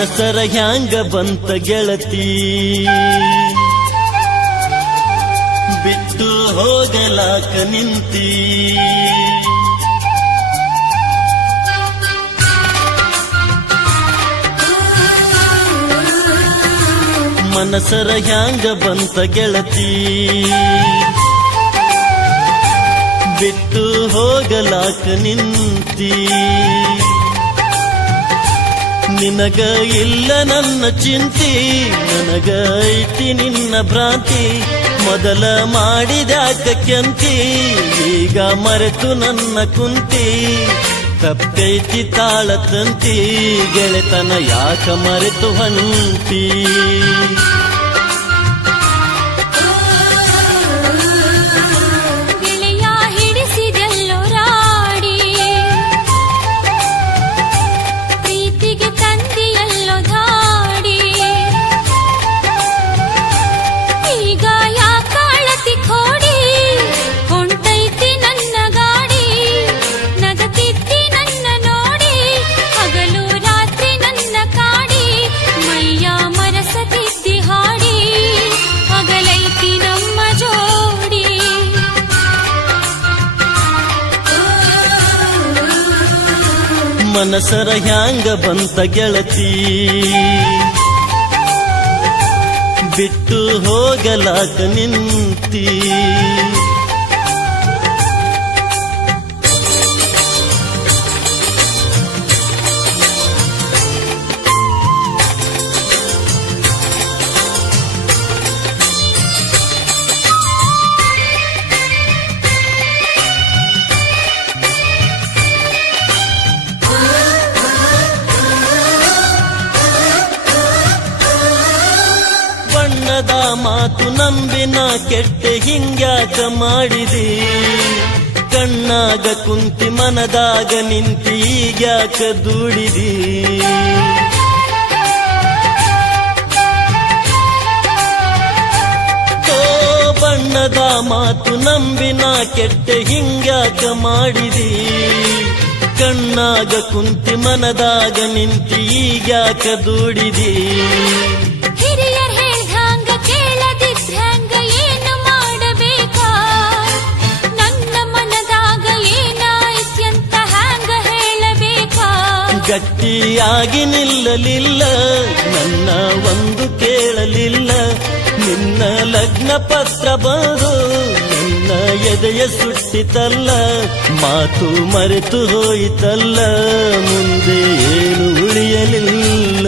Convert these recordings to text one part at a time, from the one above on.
ಮನಸರ ಹ್ಯಾಂಗ ಬಂತ ಗೆಳತಿ ಬಿಟ್ಟು ಹೋಗಲಾಕ ನಿಂತಿ ಮನಸರ ಹ್ಯಾಂಗ ಬಂತ ಗೆಳತಿ ಬಿಟ್ಟು ಹೋಗಲಾಕ ನಿಂತಿ ನಿನಗ ಇಲ್ಲ ನನ್ನ ಚಿಂತಿ ನನಗ ಐತಿ ನಿನ್ನ ಭ್ರಾಂತಿ ಮೊದಲ ಮಾಡಿದ್ಯಾಕ ಕೆಂತಿ ಈಗ ಮರೆತು ನನ್ನ ಕುಂತಿ ತಪ್ಪೈತಿ ತಾಳ ತಂತಿ ಗೆಳೆತನ ಯಾಕ ಮರೆತು ಹೊಂಟಿ ಮನಸರ ಹ್ಯಾಂಗ ಬಂತ ಗೆಳತಿ ಬಿಟ್ಟು ಹೋಗಲಾಕ ನಿಂತಿ ಮಾತು ನಂಬಿನ ಕೆಟ್ಟ ಹಿಂಗ್ಯಾಕ ಮಾಡಿದಿ ಕಣ್ಣಾಗ ಕುಂತಿ ಮನದಾಗ ನಿಂತಿ ಈಗ್ಯಾಕ ದುಡಿದಿ ಓ ಬಣ್ಣದ ಮಾತು ನಂಬಿನ ಕೆಟ್ಟ ಹಿಂಗ್ಯಾಕ ಮಾಡಿದಿ ಕಣ್ಣಾಗ ಕುಂತಿ ಮನದಾಗ ನಿಂತಿ ಈಗ್ಯಾಕ ದುಡಿದಿ ಗಟ್ಟಿಯಾಗಿ ನಿಲ್ಲಲಿಲ್ಲ ನನ್ನ ಒಂದು ಕೇಳಲಿಲ್ಲ ನಿನ್ನ ಲಗ್ನ ಪತ್ರ ಬರು ನನ್ನ ಎದೆಯ ಸುಟ್ಟಿತಲ್ಲ ಮಾತು ಮರೆತು ಹೋಯಿತಲ್ಲ ಮುಂದೆ ಏನು ಉಳಿಯಲಿಲ್ಲ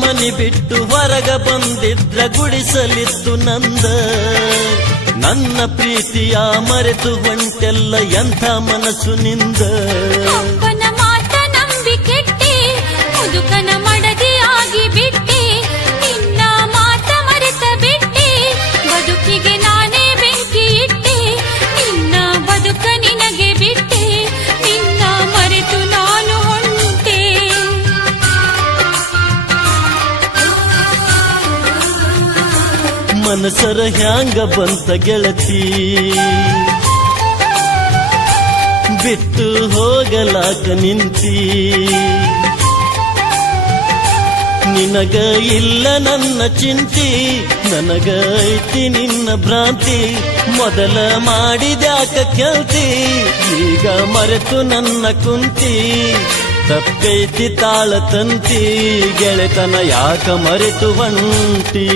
ಮನಿ ಬಿಟ್ಟು ಹೊರಗ ಬಂದಿದ್ರ ಗುಡಿಸಲಿತ್ತು ನಂದ ನನ್ನ ಪ್ರೀತಿಯ ಮರೆತು ಹೊಂಟೆಲ್ಲ ಎಂಥ ಮನಸ್ಸು ನಿಂದ ಅಪ್ಪನ ಮಾತ ನಂಬಿ ಕೆಟ್ಟೆ ಮುದುಕನ ಮಡದಿ ಆಗಿ ಬಿಟ್ಟೆ ನಿನ್ನ ಮಾತ ಮರೆತ ಬಿಟ್ಟೆ ಬದುಕಿಗೆ ನಾನೇ ಬೆಂಕಿ ಇಟ್ಟೆ ನಿನ್ನ ಬದುಕ ನಿನಗೆ ಬಿಟ್ಟೆ ನಿನ್ನ ಮರೆತು ನಾನು ಹೊಂಟೆ ಮನಸರ ಹ್ಯಾಂಗ ಬಂತ ಗೆಳತಿ ಬಿಟ್ಟು ಹೋಗಲಾಕ ನಿಂತಿ ನಿನಗ ಇಲ್ಲ ನನ್ನ ಚಿಂತಿ ನನಗ ಐತಿ ನಿನ್ನ ಭ್ರಾಂತಿ ಮೊದಲ ಮಾಡಿದ್ಯಾಕ ಕೆಲ್ತಿ ಈಗ ಮರೆತು ನನ್ನ ಕುಂತಿ ತಪ್ಪೈತಿ ತಾಳ ತಂತಿ ಗೆಳೆತನ ಯಾಕ ಮರೆತು ಹೊಂಟಿ